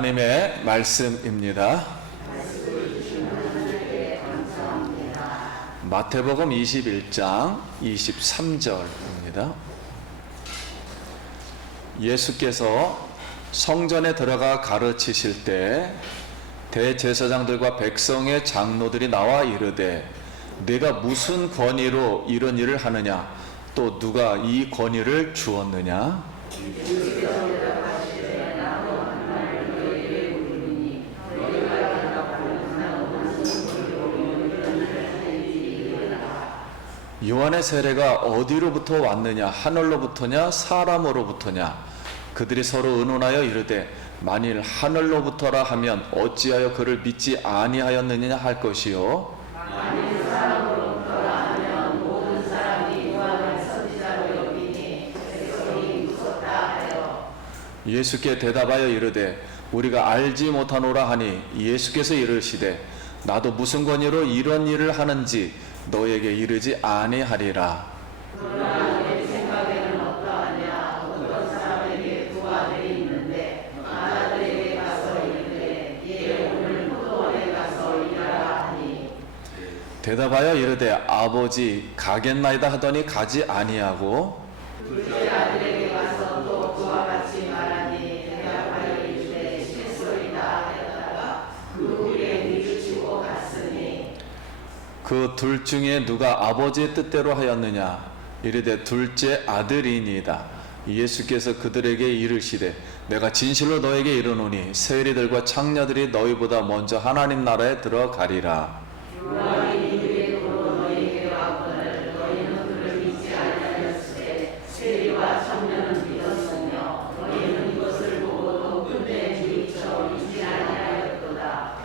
하나님의 말씀입니다. 마태복음 21장 23절입니다. 예수께서 성전에 들어가 가르치실 때 대제사장들과 백성의 장로들이 나와 이르되 네가 무슨 권위로 이런 일을 하느냐? 또 누가 이 권위를 주었느냐? 요한의 세례가 어디로부터 왔느냐? 하늘로부터냐? 사람으로부터냐? 그들이 서로 의논하여 이르되 만일 하늘로부터라 하면 어찌하여 그를 믿지 아니하였느냐 할 것이요. 만일 사람으로부터라 하면 모든 사람이 요한을 선지자로 여기니 백성이 무섭다 하여. 예수께 대답하여 이르되 우리가 알지 못하노라 하니 예수께서 이르시되 나도 무슨 권위로 이런 일을 하는지 너에게 이르지 아니하리라. 그러나 내 생각에는 어떠하냐? 어떤 사람에게 두 아들이 있는데 아들에게 가서 이르되 얘 오늘 포도원에 가서 일하라 하니. 대답하여 이르되 아버지 가겠나이다 하더니 가지 아니하고 둘째 아들에게 가서 또 그와 같이 말하니 대답하여 이르되 실소이다 하였다가 그 후에 뉘우치고 갔으니. 그 둘 중에 누가 아버지의 뜻대로 하였느냐? 이르되 둘째 아들이니이다. 예수께서 그들에게 이르시되 내가 진실로 너에게 이르노니 세리들과 창녀들이 너희보다 먼저 하나님 나라에 들어가리라. 요한이 이르되 도로 너희에게 와거늘 너희는 그를 믿지 아니하였으되 세리와 청년은 믿었으며 너희는 이것을 보고도 끝내 주의처럼 믿지 아니하였도다.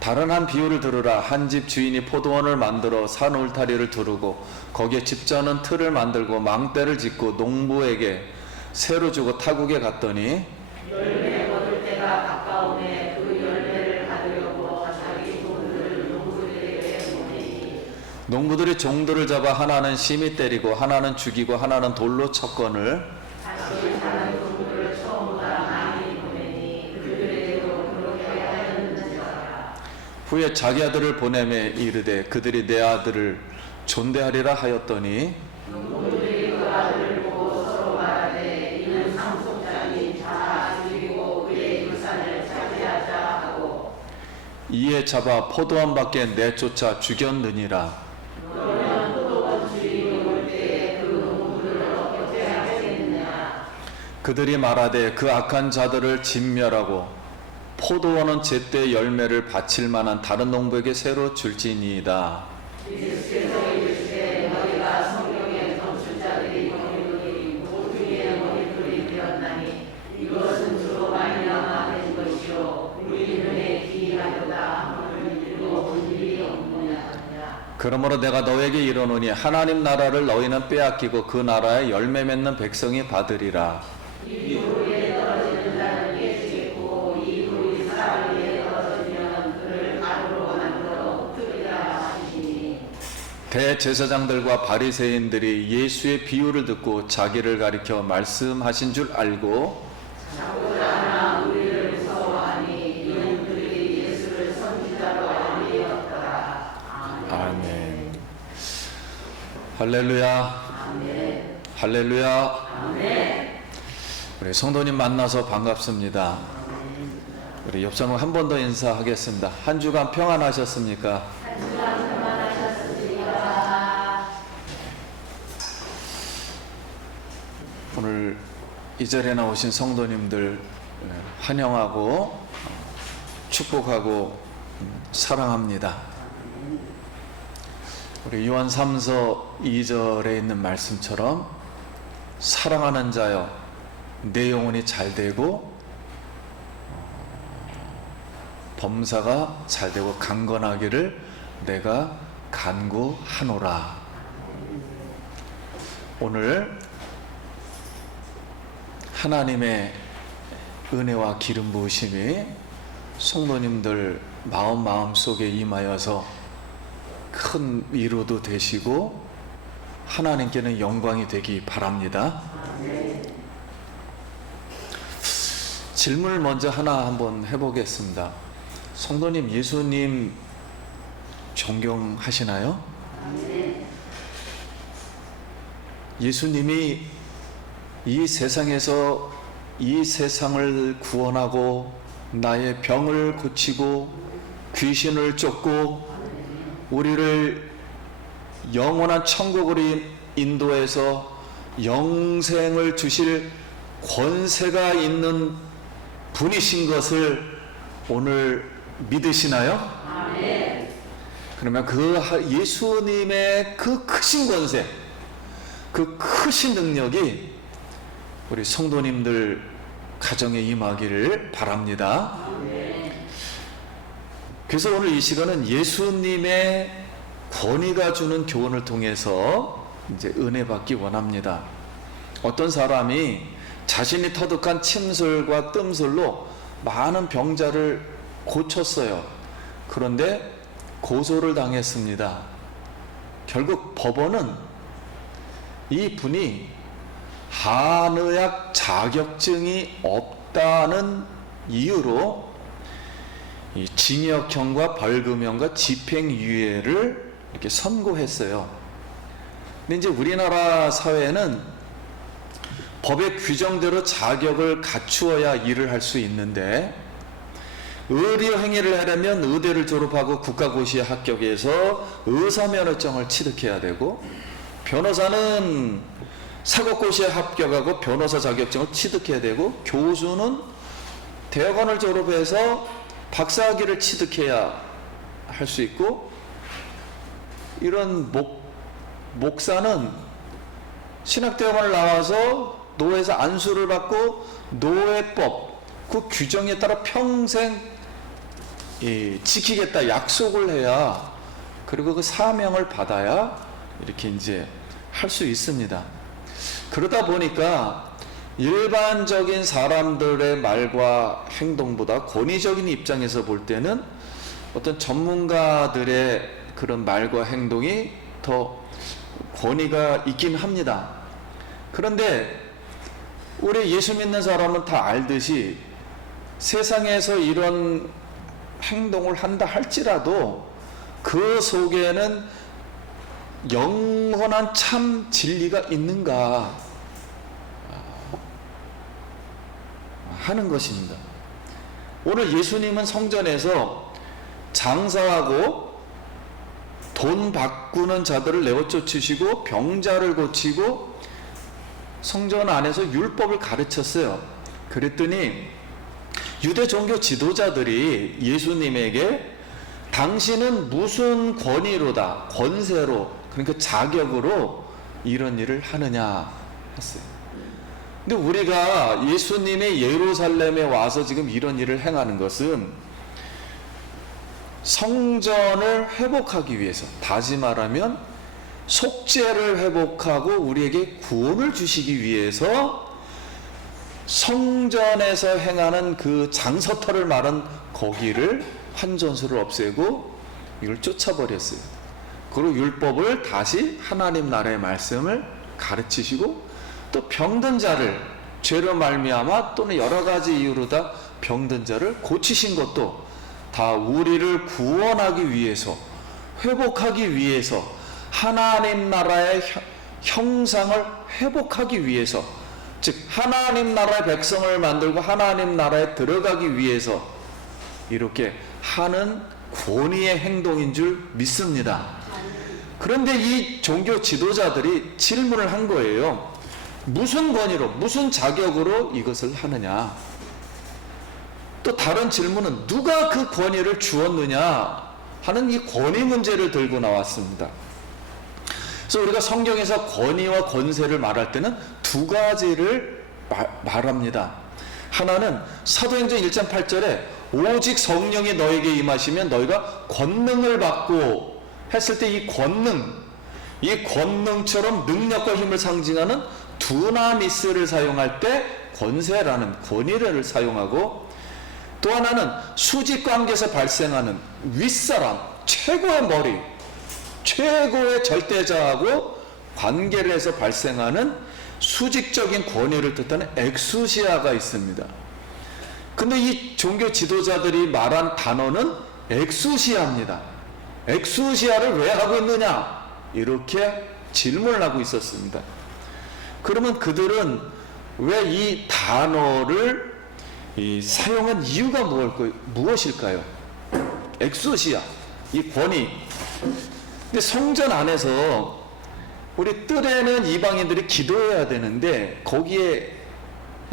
다른 한 비유를 들으라. 한 집 주인이 포도원을 만들어 산 울타리를 두르고 거기에 집자는 틀을 만들고 망대를 짓고 농부에게 새로 주고 타국에 갔더니 열매 거둘 때가 가까우매 그 열매를 받으려고 자기 종들을 농부들에게 보내니. 농부들이 종들을 잡아 하나는 심히 때리고 하나는 죽이고 하나는 돌로 쳤거늘 다시 다른 종들을 처음보다 많이 보내니 그들에게도 그렇게 하였는지라. 후에 자기 아들을 보내매 이르되 그들이 내 아들을 존대하리라 하였더니 농부들이 그 아들을 보고 서로 말하되 이는 상속자니 자 죽이고 그의 유산을 차지하자 하고. 이에 잡아 포도원 밖에 내쫓아 죽였느니라. 그러면 포도원 주인이 올 때에 그 농부들을 어떻게 하겠느냐. 그들이 말하되 그 악한 자들을 진멸하고 포도원은 제때 열매를 바칠 만한 다른 농부에게 새로 줄지니이다. 예수께서 이르시되 너희가 성경의 건축자들이 머리들이 모퉁이의 머리들이 되었나니 이것은 주로 말미암아 된 것이요 우리 눈에 기이하도다. 너는 이로 본 일이 없느냐. 그러므로 내가 너에게 이르노니 하나님 나라를 너희는 빼앗기고 그 나라에 열매 맺는 백성이 받으리라. 이 불에 떨어지는 자는 깨지겠고 이 불이 사람 위에 떨어지면 그를 가루로 만들어 흩으리라 하시니. 대제사장들과 바리새인들이 예수의 비유를 듣고 자기를 가리켜 말씀하신 줄 알고 자고자 하나 우리를 무서워하니 이는 그들이 예수를 선지자로 알리었더라. 아멘. 할렐루야. 아멘. 할렐루야. 아멘. 우리 성도님 만나서 반갑습니다. 우리 옆 사람 한 번 더 인사하겠습니다. 한 주간 평안하셨습니까? 한 주간 평안하셨습니까? 오늘 이 자리에 나오신 성도님들 환영하고 축복하고 사랑합니다. 우리 요한 3서 2절에 있는 말씀처럼 사랑하는 자여 내 영혼이 잘 되고 범사가 잘 되고 강건하기를 내가 간구하노라. 오늘 하나님의 은혜와 기름 부으심이 성도님들 마음 속에 임하여서 큰 위로도 되시고 하나님께는 영광이 되기 바랍니다. 질문을 먼저 하나 한번 해보겠습니다. 성도님, 예수님 존경하시나요? 예수님이 이 세상에서 이 세상을 구원하고 나의 병을 고치고 귀신을 쫓고 우리를 영원한 천국으로 인도해서 영생을 주실 권세가 있는 분이신 것을 오늘 믿으시나요? 그러면 그 예수님의 그 크신 권세, 그 크신 능력이 우리 성도님들 가정에 임하기를 바랍니다. 그래서 오늘 이 시간은 예수님의 권위가 주는 교훈을 통해서 이제 은혜 받기 원합니다. 어떤 사람이 자신이 터득한 침술과 뜸술로 많은 병자를 고쳤어요. 그런데 고소를 당했습니다. 결국 법원은 이 분이 한의학 자격증이 없다는 이유로 이 징역형과 벌금형과 집행유예를 이렇게 선고했어요. 근데 이제 우리나라 사회는 법의 규정대로 자격을 갖추어야 일을 할 수 있는데, 의료 행위를 하려면 의대를 졸업하고 국가고시에 합격해서 의사면허증을 취득해야 되고, 변호사는 사법고시에 합격하고 변호사 자격증을 취득해야 되고, 교수는 대학원을 졸업해서 박사학위를 취득해야 할 수 있고, 이런 목사는 신학대학원을 나와서 노회에서 안수를 받고 노회법 그 규정에 따라 평생 지키겠다 약속을 해야, 그리고 그 사명을 받아야 이렇게 이제 할 수 있습니다. 그러다 보니까 일반적인 사람들의 말과 행동보다 권위적인 입장에서 볼 때는 어떤 전문가들의 그런 말과 행동이 더 권위가 있긴 합니다. 그런데 우리 예수 믿는 사람은 다 알듯이 세상에서 이런 행동을 한다 할지라도 그 속에는 영원한 참 진리가 있는가 하는 것입니다. 오늘 예수님은 성전에서 장사하고 돈 바꾸는 자들을 내어쫓으시고 병자를 고치고 성전 안에서 율법을 가르쳤어요. 그랬더니 유대 종교 지도자들이 예수님에게 당신은 무슨 권위로다, 권세로, 그러니까 자격으로 이런 일을 하느냐 했어요. 근데 우리가 예수님의 예루살렘에 와서 지금 이런 일을 행하는 것은 성전을 회복하기 위해서, 다시 말하면 속죄를 회복하고 우리에게 구원을 주시기 위해서 성전에서 행하는 그 장서터를 말한 거기를 환전소를 없애고 이걸 쫓아버렸어요. 그리고 율법을 다시 하나님 나라의 말씀을 가르치시고, 또 병든 자를 죄로 말미암아 또는 여러 가지 이유로 다 병든 자를 고치신 것도 다 우리를 구원하기 위해서, 회복하기 위해서, 하나님 나라의 형상을 회복하기 위해서, 즉 하나님 나라의 백성을 만들고 하나님 나라에 들어가기 위해서 이렇게 하는 권위의 행동인 줄 믿습니다. 그런데 이 종교 지도자들이 질문을 한 거예요. 무슨 권위로, 무슨 자격으로 이것을 하느냐? 또 다른 질문은 누가 그 권위를 주었느냐 하는 이 권위 문제를 들고 나왔습니다. 그래서 우리가 성경에서 권위와 권세를 말할 때는 두 가지를 말합니다. 하나는 사도행전 1장 8절에 오직 성령이 너에게 임하시면 너희가 권능을 받고 했을 때, 이 권능처럼 능력과 힘을 상징하는 두나미스를 사용할 때 권세라는 권위를 사용하고, 또 하나는 수직 관계에서 발생하는 윗사람, 최고의 머리, 최고의 절대자하고 관계를 해서 발생하는 수직적인 권위를 뜻하는 엑수시아가 있습니다. 근데 이 종교 지도자들이 말한 단어는 엑수시아입니다. 엑수시아를 왜 하고 있느냐? 이렇게 질문을 하고 있었습니다. 그러면 그들은 왜 이 단어를 사용한 이유가 무엇일까요? 엑수시아, 이 권위. 근데 성전 안에서 우리 뜰에는 이방인들이 기도해야 되는데 거기에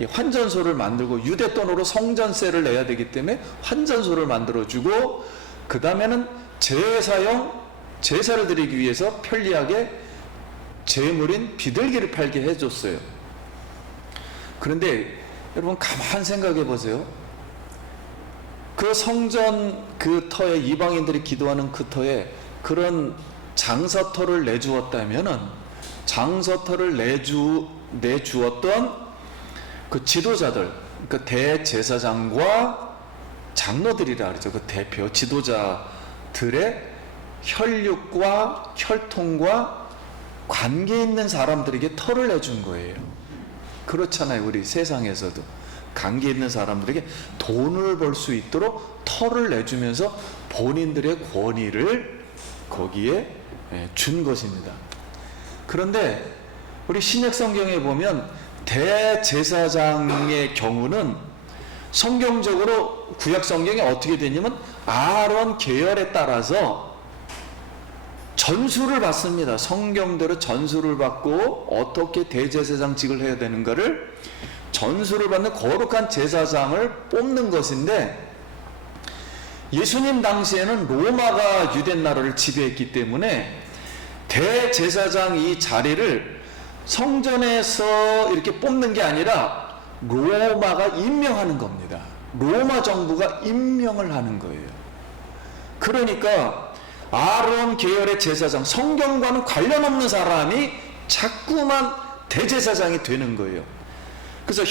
환전소를 만들고 유대 돈으로 성전세를 내야 되기 때문에 환전소를 만들어주고, 그 다음에는 제사를 드리기 위해서 편리하게 제물인 비둘기를 팔게 해줬어요. 그런데 여러분 가만 생각해 보세요. 그 성전 그 터에, 이방인들이 기도하는 그 터에 그런 장서터를 내주었다면은, 장서터를 내주었던 그 지도자들, 그 대제사장과 장로들이라 그러죠. 그 대표 지도자들의 혈육과 혈통과 관계 있는 사람들에게 터를 내준 거예요. 그렇잖아요. 우리 세상에서도 관계 있는 사람들에게 돈을 벌 수 있도록 터를 내주면서 본인들의 권위를 거기에 준 것입니다. 그런데 우리 신약 성경에 보면 대제사장의 경우는 성경적으로 구약 성경에 어떻게 되냐면 아론 계열에 따라서 전수를 받습니다. 성경대로 전수를 받고 어떻게 대제사장직을 해야 되는가를 전수를 받는 거룩한 제사장을 뽑는 것인데, 예수님 당시에는 로마가 유대 나라를 지배했기 때문에 대제사장 이 자리를 성전에서 이렇게 뽑는 게 아니라 로마가 임명하는 겁니다. 로마 정부가 임명을 하는 거예요. 그러니까 아론 계열의 제사장, 성경과는 관련 없는 사람이 자꾸만 대제사장이 되는 거예요. 그래서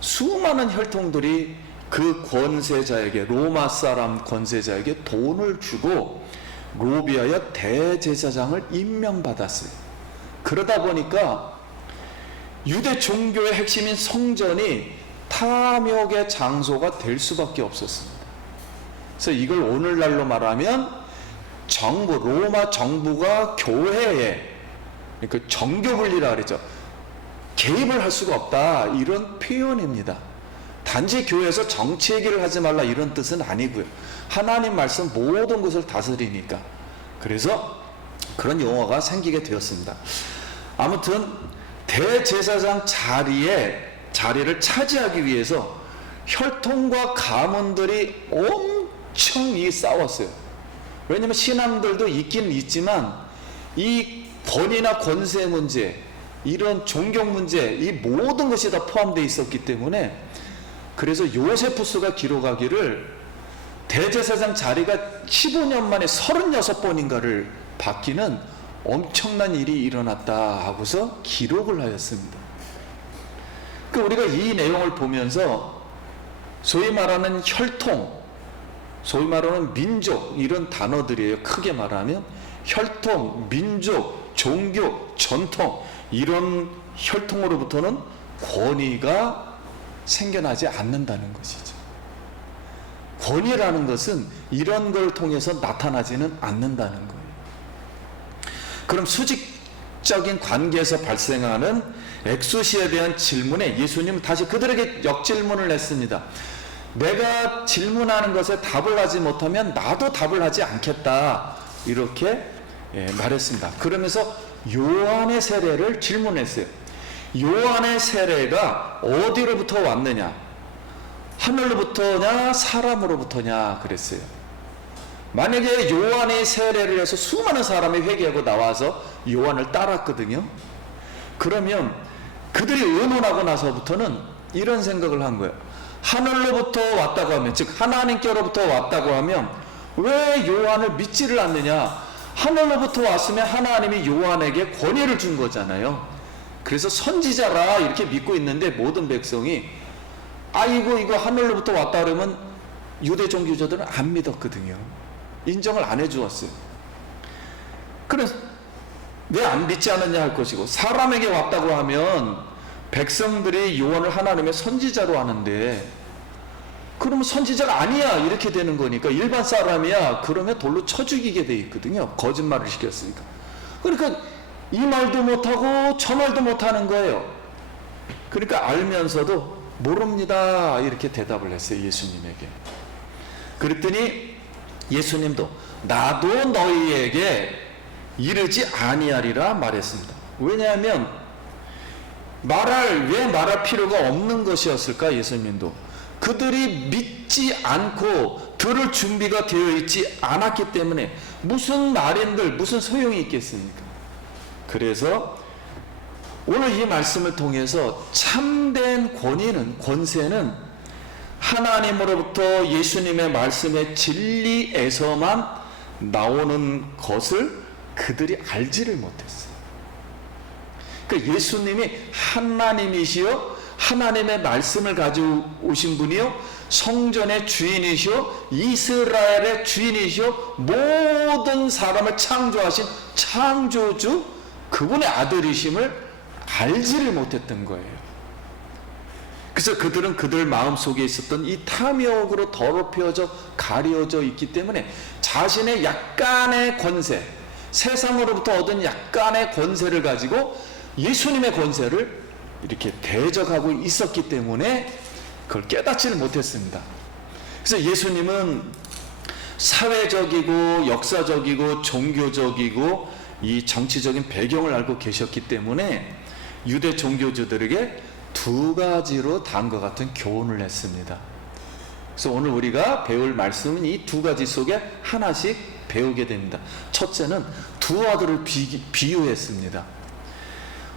수많은 혈통들이 그 권세자에게, 로마 사람 권세자에게 돈을 주고 로비하여 대제사장을 임명받았어요. 그러다 보니까 유대 종교의 핵심인 성전이 탐욕의 장소가 될 수밖에 없었습니다. 그래서 이걸 오늘날로 말하면 로마 정부가 교회에, 그 정교분리라 그러죠, 개입을 할 수가 없다, 이런 표현입니다. 단지 교회에서 정치 얘기를 하지 말라 이런 뜻은 아니고요. 하나님 말씀 모든 것을 다스리니까. 그래서 그런 용어가 생기게 되었습니다. 아무튼 대제사장 자리를 차지하기 위해서 혈통과 가문들이 엄청 싸웠어요. 왜냐하면 신앙들도 있긴 있지만 이 권위나 권세 문제, 이런 존경 문제, 이 모든 것이 다 포함되어 있었기 때문에, 그래서 요세푸스가 기록하기를 대제사장 자리가 15년 만에 36번인가를 바뀌는 엄청난 일이 일어났다 하고서 기록을 하였습니다. 우리가 이 내용을 보면서 소위 말하는 혈통, 소위 말하는 민족, 이런 단어들이에요. 크게 말하면 혈통, 민족, 종교, 전통, 이런 혈통으로부터는 권위가 생겨나지 않는다는 것이죠. 권위라는 것은 이런 걸 통해서 나타나지는 않는다는 거예요. 그럼 수직적인 관계에서 발생하는 엑수시에 대한 질문에 예수님은 다시 그들에게 역질문을 했습니다. 내가 질문하는 것에 답을 하지 못하면 나도 답을 하지 않겠다, 이렇게 말했습니다. 그러면서 요한의 세례를 질문했어요. 요한의 세례가 어디로부터 왔느냐? 하늘로부터냐 사람으로부터냐 그랬어요. 만약에 요한의 세례를 해서 수많은 사람이 회개하고 나와서 요한을 따랐거든요. 그러면 그들이 의논하고 나서부터는 이런 생각을 한 거예요. 하늘로부터 왔다고 하면, 즉 하나님께로부터 왔다고 하면 왜 요한을 믿지를 않느냐? 하늘로부터 왔으면 하나님이 요한에게 권위를 준 거잖아요. 그래서 선지자라 이렇게 믿고 있는데 모든 백성이 아이고 이거 하늘로부터 왔다 그러면 유대 종교자들은 안 믿었거든요. 인정을 안 해주었어요. 그래서 왜 안 믿지 않았냐 할 것이고, 사람에게 왔다고 하면 백성들이 요한을 하나님의 선지자로 하는데 그러면 선지자가 아니야 이렇게 되는 거니까, 일반 사람이야 그러면 돌로 쳐 죽이게 돼 있거든요. 거짓말을 시켰으니까. 그러니까 이 말도 못하고 저 말도 못하는 거예요. 그러니까 알면서도 모릅니다 이렇게 대답을 했어요, 예수님에게. 그랬더니 예수님도 나도 너희에게 이르지 아니하리라 말했습니다. 왜냐하면 왜 말할 필요가 없는 것이었을까? 예수님도 그들이 믿지 않고 들을 준비가 되어 있지 않았기 때문에 무슨 말인들 무슨 소용이 있겠습니까? 그래서 오늘 이 말씀을 통해서 참된 권세는 하나님으로부터 예수님의 말씀의 진리에서만 나오는 것을 그들이 알지를 못했어요. 그러니까 예수님이 하나님이시요 하나님의 말씀을 가지고 오신 분이요 성전의 주인이시요 이스라엘의 주인이시요 모든 사람을 창조하신 창조주 그분의 아들이심을 알지를 못했던 거예요. 그래서 그들은 그들 마음속에 있었던 이 탐욕으로 더럽혀져 가려져 있기 때문에 자신의 약간의 권세, 세상으로부터 얻은 약간의 권세를 가지고 예수님의 권세를 이렇게 대적하고 있었기 때문에 그걸 깨닫지를 못했습니다. 그래서 예수님은 사회적이고 역사적이고 종교적이고 이 정치적인 배경을 알고 계셨기 때문에 유대 종교주들에게 두 가지로 다음과 같은 교훈을 했습니다. 그래서 오늘 우리가 배울 말씀은 이 두 가지 속에 하나씩 배우게 됩니다. 첫째는 두 아들을 비유했습니다.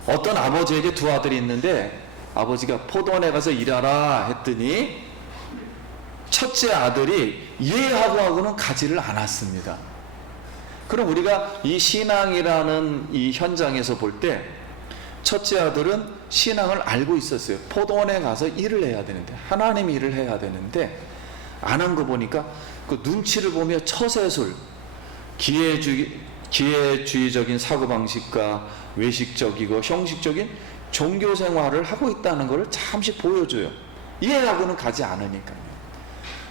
어떤 아버지에게 두 아들이 있는데 아버지가 포도원에 가서 일하라 했더니 첫째 아들이 하고는 가지를 않았습니다. 그럼 우리가 이 신앙이라는 이 현장에서 볼 때 첫째 아들은 신앙을 알고 있었어요. 포도원에 가서 일을 해야 되는데, 하나님 일을 해야 되는데 안 한 거 보니까 그 눈치를 보며 처세술, 기회주의적인 사고방식과 외식적이고 형식적인 종교 생활을 하고 있다는 것을 잠시 보여줘요. 이해하고는 가지 않으니까요.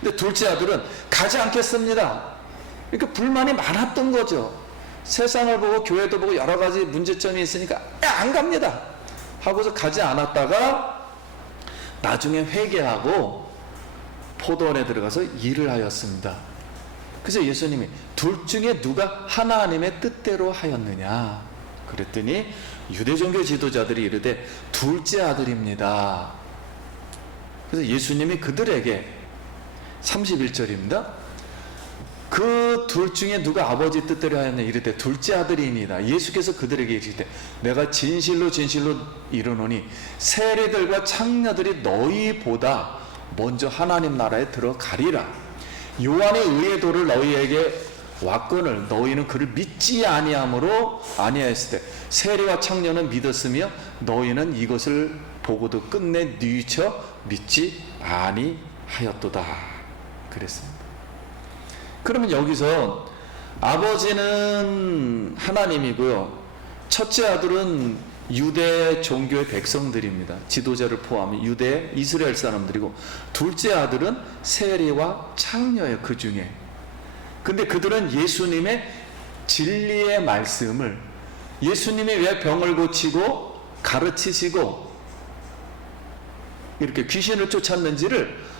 근데 둘째 아들은 가지 않겠습니다. 그러니까 불만이 많았던 거죠. 세상을 보고 교회도 보고 여러 가지 문제점이 있으니까 안 갑니다 하고서 가지 않았다가 나중에 회개하고 포도원에 들어가서 일을 하였습니다. 그래서 예수님이 둘 중에 누가 하나님의 뜻대로 하였느냐 그랬더니 유대종교 지도자들이 이르되 둘째 아들입니다. 그래서 예수님이 그들에게 31절입니다. 그 둘 중에 누가 아버지 뜻대로 하였느냐 이르되 둘째 아들이니이다. 예수께서 그들에게 이르시되 내가 진실로 진실로 이르노니 세리들과 창녀들이 너희보다 먼저 하나님 나라에 들어가리라. 요한의 의의 도를 너희에게 왔거늘 너희는 그를 믿지 아니함으로 아니하였을 때 세리와 창녀는 믿었으며 너희는 이것을 보고도 끝내 뉘쳐 믿지 아니하였도다 그랬습니다. 그러면 여기서 아버지는 하나님이고요, 첫째 아들은 유대 종교의 백성들입니다. 지도자를 포함해 유대 이스라엘 사람들이고, 둘째 아들은 세리와 창녀예요. 그 중에 근데 그들은 예수님의 진리의 말씀을, 예수님이 왜 병을 고치고 가르치시고 이렇게 귀신을 쫓았는지를,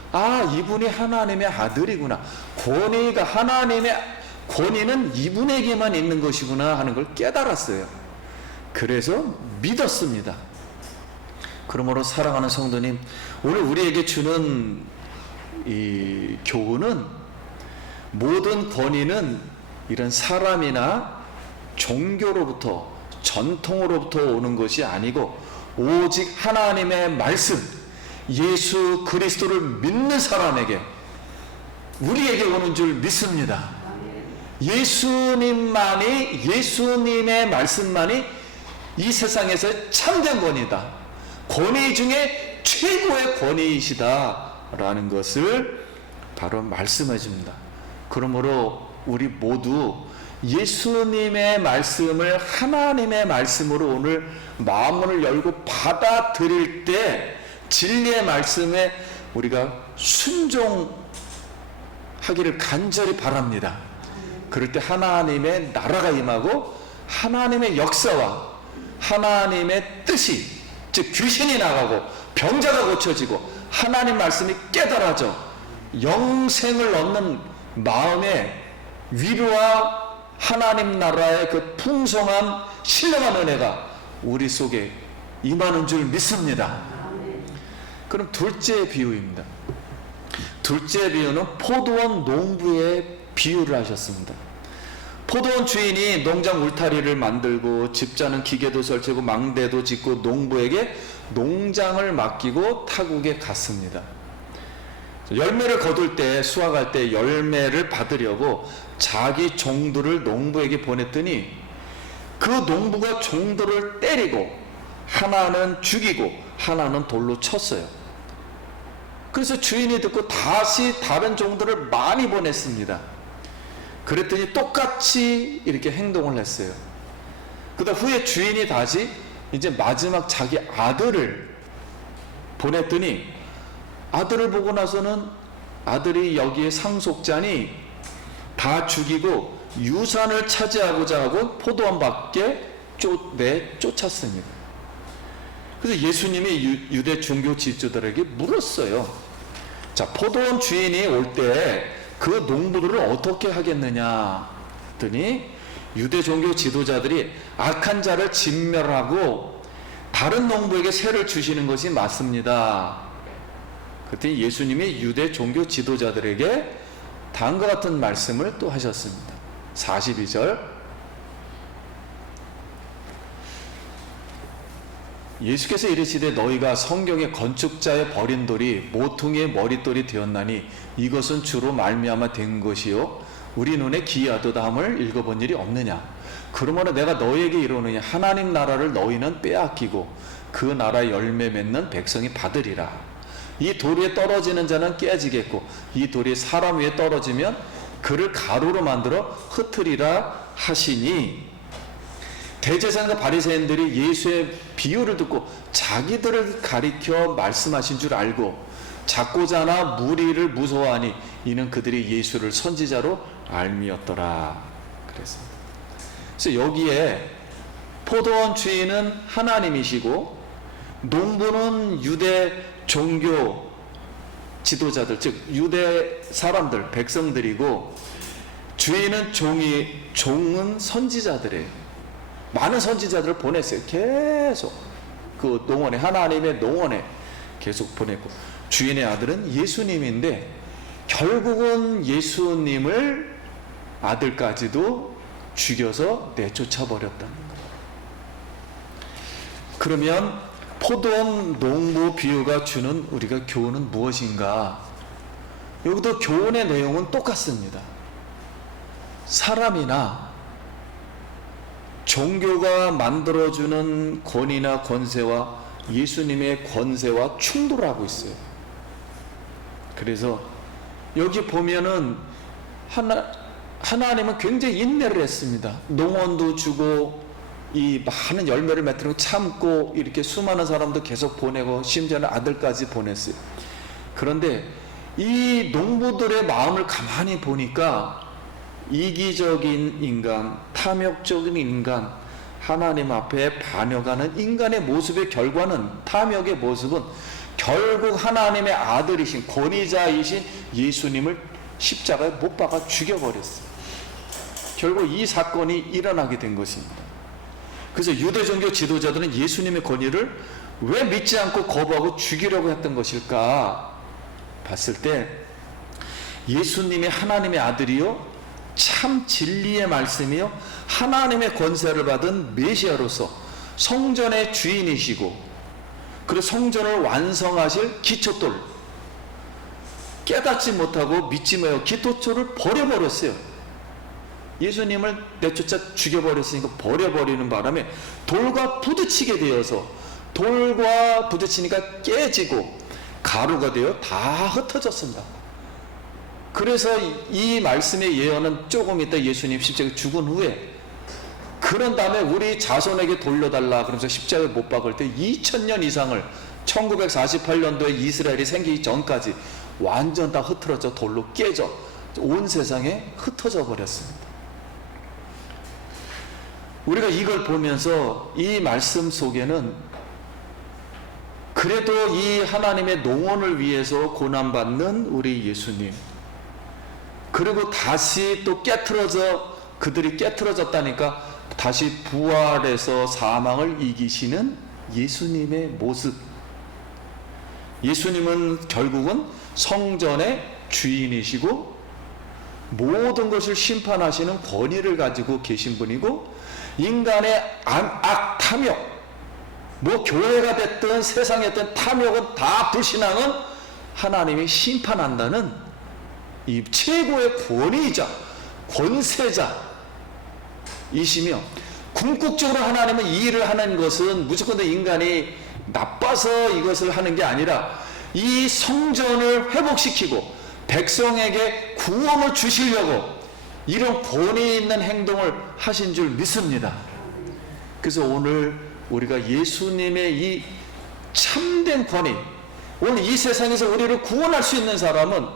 이분이 하나님의 아들이구나, 권위가 하나님의 권위는 이분에게만 있는 것이구나 하는 걸 깨달았어요. 그래서 믿었습니다. 그러므로 사랑하는 성도님, 오늘 우리에게 주는 이 교훈은 모든 권위는 이런 사람이나 종교로부터 전통으로부터 오는 것이 아니고 오직 하나님의 말씀, 예수 그리스도를 믿는 사람에게, 우리에게 오는 줄 믿습니다. 예수님만이, 예수님의 말씀만이 이 세상에서 참된 권위다, 권위 중에 최고의 권위이시다 라는 것을 바로 말씀해 줍니다. 그러므로 우리 모두 예수님의 말씀을 하나님의 말씀으로 오늘 마음을 열고 받아들일 때 진리의 말씀에 우리가 순종하기를 간절히 바랍니다. 그럴 때 하나님의 나라가 임하고 하나님의 역사와 하나님의 뜻이, 즉 귀신이 나가고 병자가 고쳐지고 하나님 말씀이 깨달아져 영생을 얻는 마음의 위로와 하나님 나라의 그 풍성한 신령한 은혜가 우리 속에 임하는 줄 믿습니다. 그럼 둘째 비유입니다. 둘째 비유는 포도원 농부의 비유를 하셨습니다. 포도원 주인이 농장 울타리를 만들고 집자는 기계도 설치고 망대도 짓고 농부에게 농장을 맡기고 타국에 갔습니다. 열매를 거둘 때, 수확할 때 열매를 받으려고 자기 종들을 농부에게 보냈더니 그 농부가 종들을 때리고 하나는 죽이고 하나는 돌로 쳤어요. 그래서 주인이 듣고 다시 다른 종들을 많이 보냈습니다. 그랬더니 똑같이 이렇게 행동을 했어요. 그다음 후에 주인이 다시 이제 마지막 자기 아들을 보냈더니 아들을 보고 나서는 아들이 여기에 상속자니 다 죽이고 유산을 차지하고자 하고 포도원 밖에 내쫓았습니다. 그래서 예수님이 유대 종교 지도자들에게 물었어요. 자, 포도원 주인이 올 때 그 농부들을 어떻게 하겠느냐 했더니 유대 종교 지도자들이 악한 자를 진멸하고 다른 농부에게 세를 주시는 것이 맞습니다. 그때 예수님이 유대 종교 지도자들에게 다음과 같은 말씀을 또 하셨습니다. 42절 예수께서 이르시되 너희가 성경의 건축자의 버린 돌이 모퉁이의 머릿돌이 되었나니 이것은 주로 말미암아 된 것이요 우리 눈에 기이하도다 함을 읽어본 일이 없느냐. 그러므로 내가 너희에게 이르노니 하나님 나라를 너희는 빼앗기고 그 나라 열매 맺는 백성이 받으리라. 이 돌 위에 떨어지는 자는 깨지겠고 이 돌이 사람 위에 떨어지면 그를 가루로 만들어 흩으리라 하시니, 대제사장과 바리새인들이 예수의 비유를 듣고 자기들을 가리켜 말씀하신 줄 알고 작고자 하나 무리를 무서워하니 이는 그들이 예수를 선지자로 알미었더라. 그래서 여기에 포도원 주인은 하나님이시고 농부는 유대 종교 지도자들, 즉 유대 사람들, 백성들이고 주인은 종은 선지자들이에요. 많은 선지자들을 보냈어요. 계속 그 농원에, 하나님의 농원에 계속 보냈고, 주인의 아들은 예수님인데 결국은 예수님을 아들까지도 죽여서 내쫓아 버렸다는 거예요. 그러면 포도원 농부 비유가 주는 우리가 교훈은 무엇인가? 여기도 교훈의 내용은 똑같습니다. 사람이나 종교가 만들어주는 권위나 권세와 예수님의 권세와 충돌하고 있어요. 그래서 여기 보면은 하나님은 굉장히 인내를 했습니다. 농원도 주고 이 많은 열매를 맺도록 참고 이렇게 수많은 사람도 계속 보내고 심지어는 아들까지 보냈어요. 그런데 이 농부들의 마음을 가만히 보니까 이기적인 인간, 탐욕적인 인간, 하나님 앞에 반역하는 인간의 모습의 결과는, 탐욕의 모습은 결국 하나님의 아들이신 권위자이신 예수님을 십자가에 못 박아 죽여버렸어요. 결국 이 사건이 일어나게 된 것입니다. 그래서 유대 종교 지도자들은 예수님의 권위를 왜 믿지 않고 거부하고 죽이려고 했던 것일까 봤을 때, 예수님이 하나님의 아들이요 참 진리의 말씀이요 하나님의 권세를 받은 메시아로서 성전의 주인이시고, 그리고 성전을 완성하실 기초돌, 깨닫지 못하고 믿지 못하고 기초돌을 버려버렸어요. 예수님을 내쫓아 죽여버렸으니까 버려버리는 바람에 돌과 부딪히게 되어서, 돌과 부딪히니까 깨지고 가루가 되어 다 흩어졌습니다. 그래서 이 말씀의 예언은 조금 있다 예수님 십자가에 죽은 후에 그런 다음에 우리 자손에게 돌려달라 그러면서 십자가에 못 박을 때 2000년 이상을 1948년도에 이스라엘이 생기기 전까지 완전 다 흐트러져 돌로 깨져 온 세상에 흩어져 버렸습니다. 우리가 이걸 보면서 이 말씀 속에는 그래도 이 하나님의 농원을 위해서 고난받는 우리 예수님, 그리고 다시 또 그들이 깨트러졌다니까 다시 부활해서 사망을 이기시는 예수님의 모습. 예수님은 결국은 성전의 주인이시고 모든 것을 심판하시는 권위를 가지고 계신 분이고, 인간의 악, 탐욕, 교회가 됐든 세상에 됐든 탐욕은 다 불신앙은 하나님이 심판한다는 이 최고의 권위이자 권세자이시며, 궁극적으로 하나님은 이 일을 하는 것은 무조건 인간이 나빠서 이것을 하는 게 아니라 이 성전을 회복시키고 백성에게 구원을 주시려고 이런 권위 있는 행동을 하신 줄 믿습니다. 그래서 오늘 우리가 예수님의 이 참된 권위, 오늘 이 세상에서 우리를 구원할 수 있는 사람은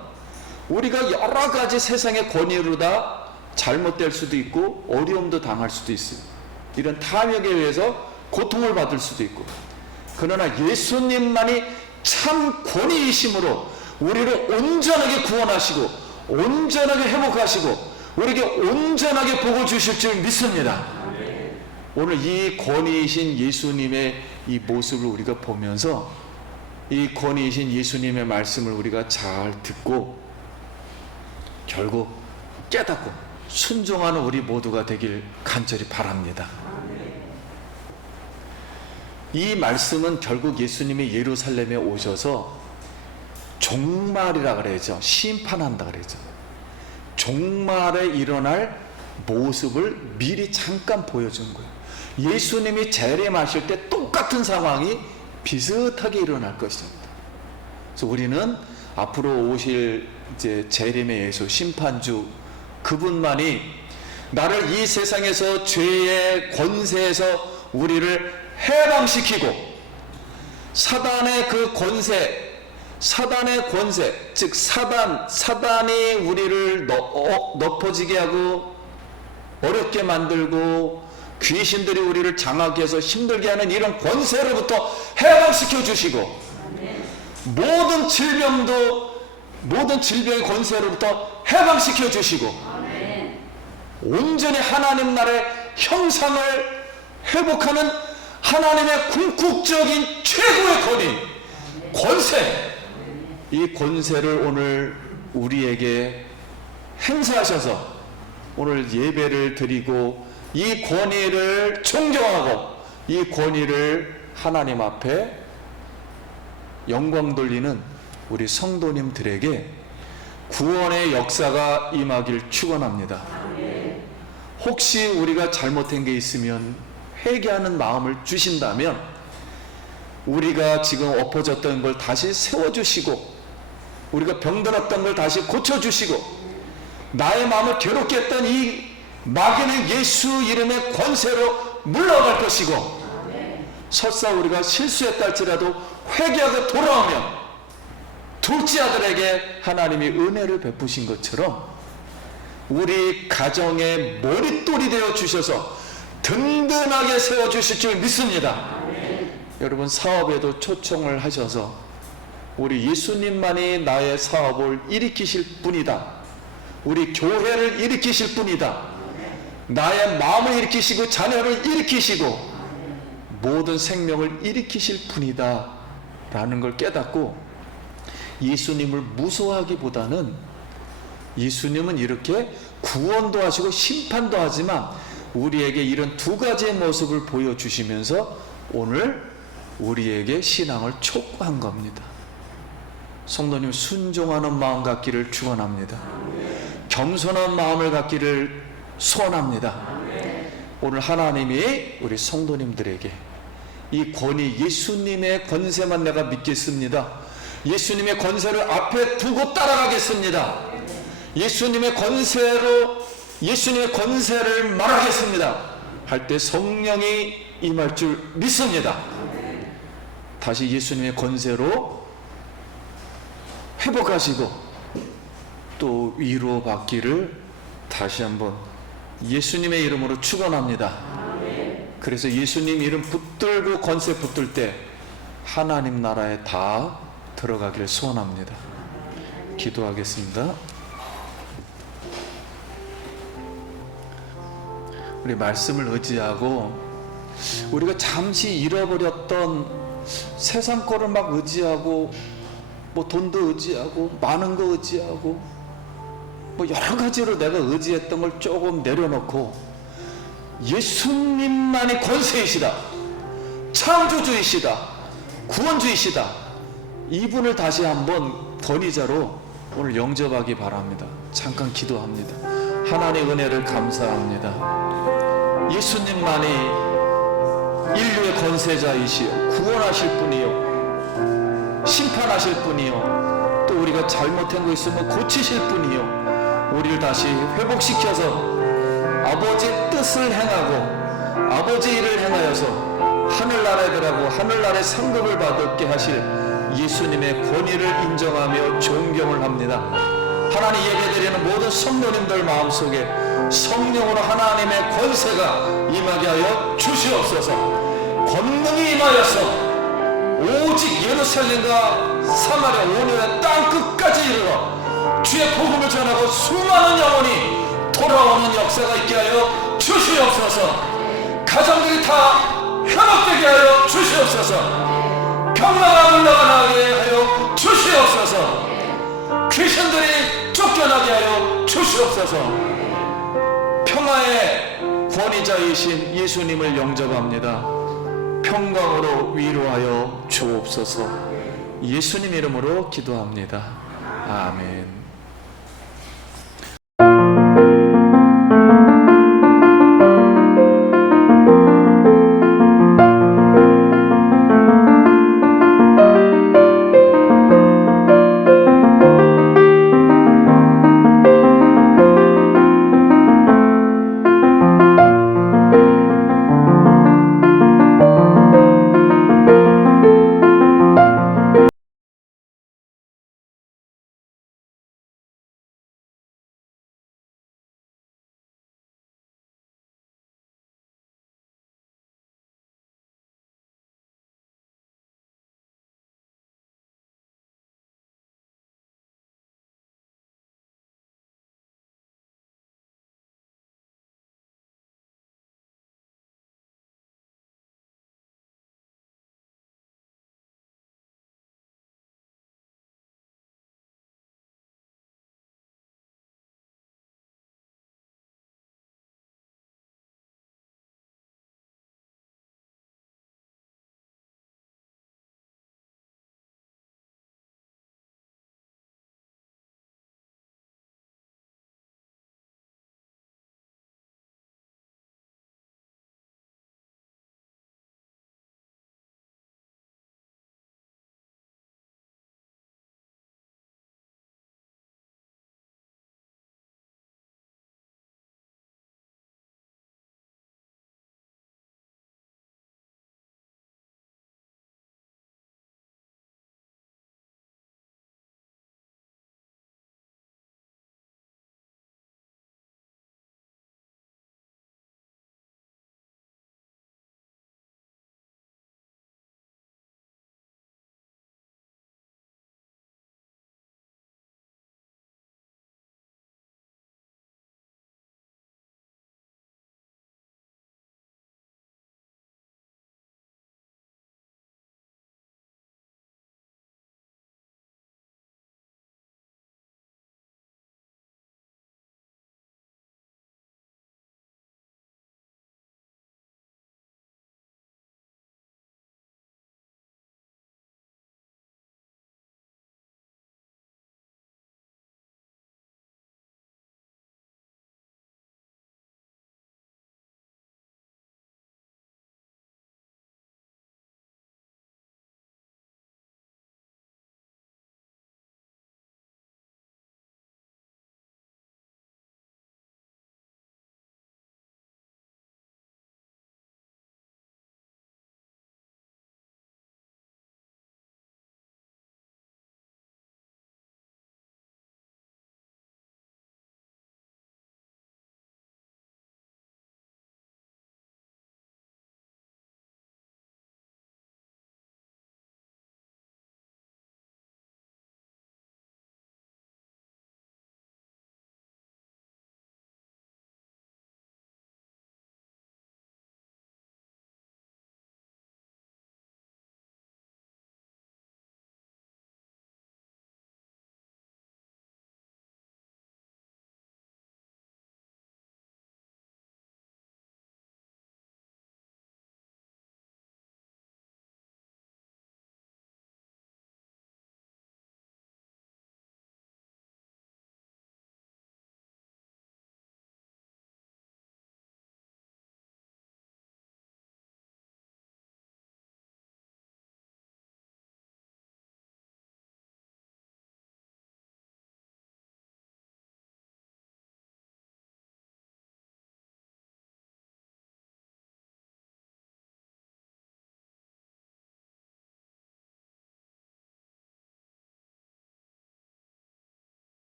우리가 여러 가지 세상의 권위로 다 잘못될 수도 있고 어려움도 당할 수도 있어요. 이런 탐욕에 의해서 고통을 받을 수도 있고, 그러나 예수님만이 참 권위이심으로 우리를 온전하게 구원하시고 온전하게 회복하시고 우리에게 온전하게 복을 주실 줄 믿습니다. 오늘 이 권위이신 예수님의 이 모습을 우리가 보면서 이 권위이신 예수님의 말씀을 우리가 잘 듣고 결국 깨닫고 순종하는 우리 모두가 되길 간절히 바랍니다. 이 말씀은 결국 예수님이 예루살렘에 오셔서 종말이라 그래야죠. 심판한다 그래야죠. 종말에 일어날 모습을 미리 잠깐 보여준 거예요. 예수님이 재림하실 때 똑같은 상황이 비슷하게 일어날 것입니다. 그래서 우리는 앞으로 오실 이제 재림의 예수, 심판주, 그분만이 나를 이 세상에서 죄의 권세에서 우리를 해방시키고 사단의 그 권세, 즉 사단이 우리를 높아지게 하고 어렵게 만들고 귀신들이 우리를 장하게 해서 힘들게 하는 이런 권세로부터 해방시켜 주시고, 모든 질병의 권세로부터 해방시켜 주시고, 온전히 하나님 나라의 형상을 회복하는 하나님의 궁극적인 최고의 권세, 이 권세를 오늘 우리에게 행사하셔서 오늘 예배를 드리고 이 권위를 존경하고 이 권위를 하나님 앞에 영광 돌리는 우리 성도님들에게 구원의 역사가 임하길 축원합니다. 혹시 우리가 잘못한 게 있으면 회개하는 마음을 주신다면 우리가 지금 엎어졌던 걸 다시 세워주시고 우리가 병들었던 걸 다시 고쳐주시고 나의 마음을 괴롭게 했던 이 마귀는 예수 이름의 권세로 물러갈 것이고, 설사 우리가 실수했다 할지라도 회개하고 돌아오면 둘째 아들에게 하나님이 은혜를 베푸신 것처럼 우리 가정의 머릿돌이 되어 주셔서 든든하게 세워주실 줄 믿습니다. 여러분, 사업에도 초청을 하셔서 우리 예수님만이 나의 사업을 일으키실 분이다, 우리 교회를 일으키실 분이다, 나의 마음을 일으키시고 자녀를 일으키시고 모든 생명을 일으키실 분이다 라는 걸 깨닫고 예수님을 무서워하기보다는 예수님은 이렇게 구원도 하시고 심판도 하지만 우리에게 이런 두 가지의 모습을 보여주시면서 오늘 우리에게 신앙을 촉구한 겁니다. 성도님, 순종하는 마음 갖기를 축원합니다. 겸손한 마음을 갖기를 소원합니다. 오늘 하나님이 우리 성도님들에게 이 권위, 예수님의 권세만 내가 믿겠습니다, 예수님의 권세를 앞에 두고 따라가겠습니다, 예수님의 권세로 예수님의 권세를 말하겠습니다 할 때 성령이 임할 줄 믿습니다. 다시 예수님의 권세로 회복하시고 또 위로받기를 다시 한번 예수님의 이름으로 축원합니다. 그래서 예수님 이름 붙들고 권세 붙들 때 하나님 나라에 다 들어가기를 소원합니다. 기도하겠습니다. 우리 말씀을 의지하고 우리가 잠시 잃어버렸던 세상 거를 막 의지하고 뭐 돈도 의지하고 많은 거 의지하고 뭐 여러 가지로 내가 의지했던 걸 조금 내려놓고 예수님만이 권세이시다, 창조주이시다, 구원주이시다, 이분을 다시 한번 권위자로 오늘 영접하기 바랍니다. 잠깐 기도합니다. 하나님의 은혜를 감사합니다. 예수님만이 인류의 권세자이시요 구원하실 분이요 심판하실 분이요 또 우리가 잘못한 거 있으면 고치실 분이요 우리를 다시 회복시켜서 아버지의 뜻을 행하고 아버지의 일을 행하여서 하늘나라에 들어가고 하늘나라의 상급을 받게 하실 예수님의 권위를 인정하며 존경을 합니다. 하나님 예배드리는 모든 성도님들 마음속에 성령으로 하나님의 권세가 임하게 하여 주시옵소서. 권능이 임하여서 오직 예루살렘과 사마리아 온 땅 끝까지 이르러 주의 복음을 전하고 수많은 영혼이 돌아오는 역사가 있게 하여 주시옵소서. 가정들이 다 회복되게 하여 주시옵소서. 평화가 물러가게 하여 주시옵소서. 귀신들이 쫓겨나게 하여 주시옵소서. 평화의 권위자이신 예수님을 영접합니다. 평강으로 위로하여 주옵소서. 예수님 이름으로 기도합니다. 아멘.